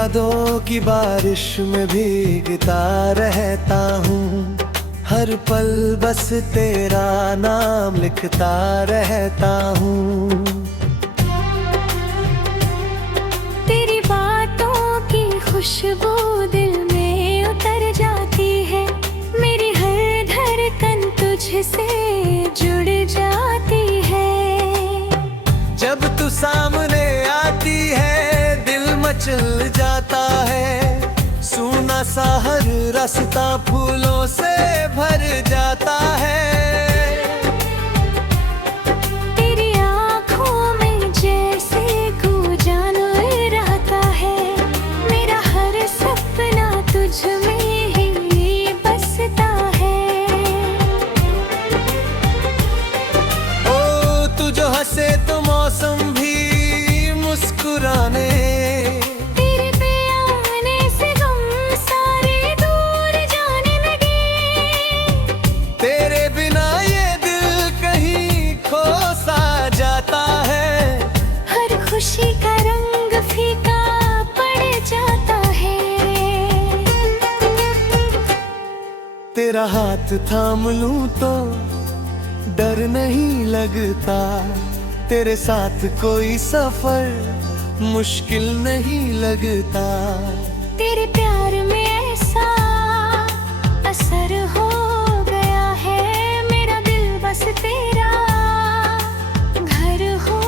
यादों की बारिश में भीगता रहता हूँ। हर पल बस तेरा नाम लिखता रहता हूँ। तेरी बातों की खुशबू दिल में उतर जाती है। मेरी हर धड़कन तुझसे जुड़ जाती है। जब तू सामने आती है दिल मचल जाता है। सूना सा हर रास्ता फूलों से भर जाता है। तेरी आँखों में जैसे कोई जानवर रहता है। मेरा हर सपना तुझ में ही बसता है। ओ तू जो हंसे तो मौसम भी मुस्कुराने। खुशी का रंग फीका पड़ जाता है। तेरा हाथ थाम लूं तो डर नहीं लगता। तेरे साथ कोई सफर मुश्किल नहीं लगता। तेरे प्यार में ऐसा असर हो गया है। मेरा दिल बस तेरा घर हो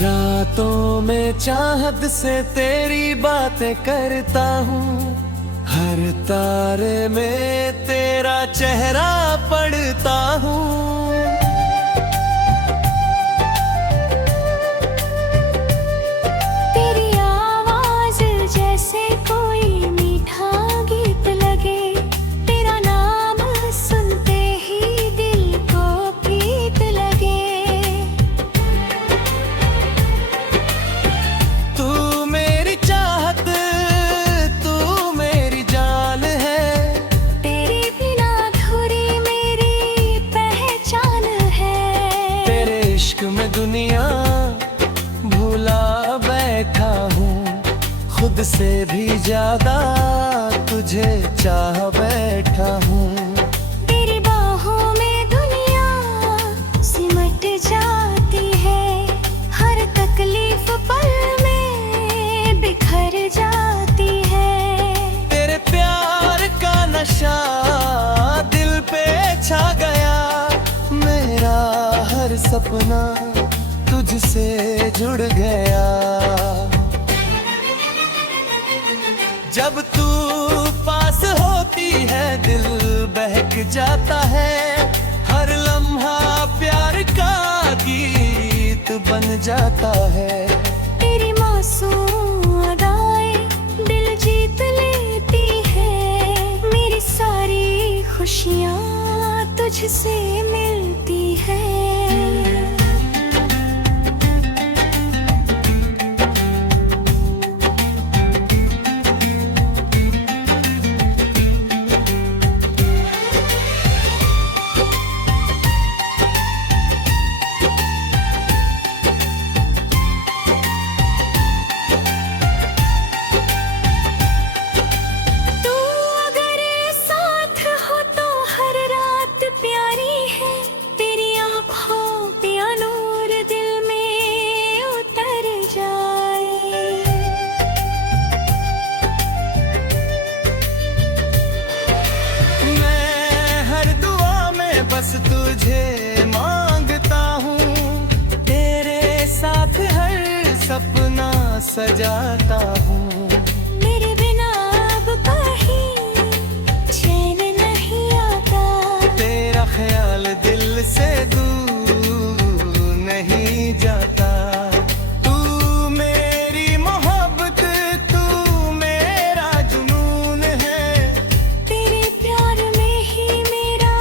रातों में चाहत से तेरी बातें करता हूँ। हर तारे में तेरा चेहरा पढ़ता हूँ। तेरी आवाज जैसे कोई मीठा गीत लगे। तेरा नाम सुनते ही दिल को प्रीत लगे। में दुनिया भूला बैठा हूँ। खुद से भी ज्यादा तुझे चाह बैठा हूँ। तेरी बाहों में दुनिया सिमट जाती है। हर तकलीफ पल में बिखर जाती है। तेरे प्यार का नशा दिल पे छा गया। मेरा हर सपना तुझसे जुड़ गया। जब तू पास होती है दिल बहक जाता है। हर लम्हा प्यार का गीत बन जाता है। तेरी मासूम अदाएं दिल जीत लेती है। मेरी सारी खुशियाँ तुझसे मिलती है। बस तुझे मांगता हूँ। तेरे साथ हर सपना सजाता हूँ। मेरे बिना अब कहीं चैन नहीं आता। तेरा ख्याल दिल से दूर नहीं जाता। तू मेरी मोहब्बत तू मेरा जुनून है। तेरे प्यार में ही मेरा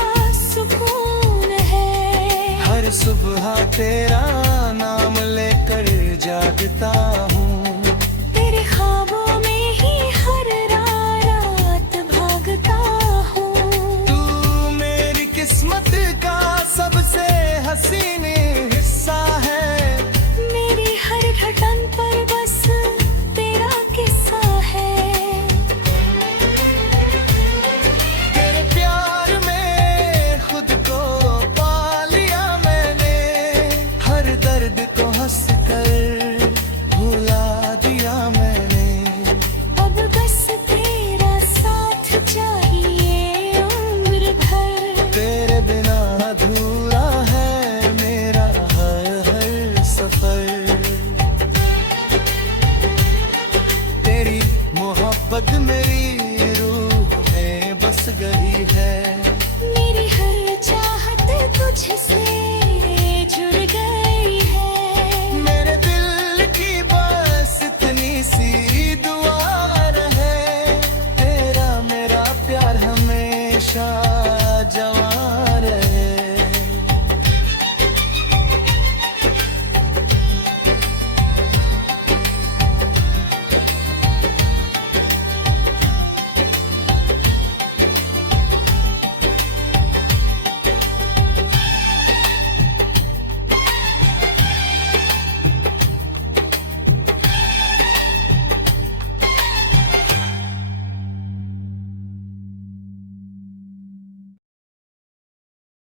सुबह तेरा नाम लेकर जागता हूँ। तेरे ख्वाबों में ही हर रात भागता हूँ। तू मेरी किस्मत का सबसे हसीन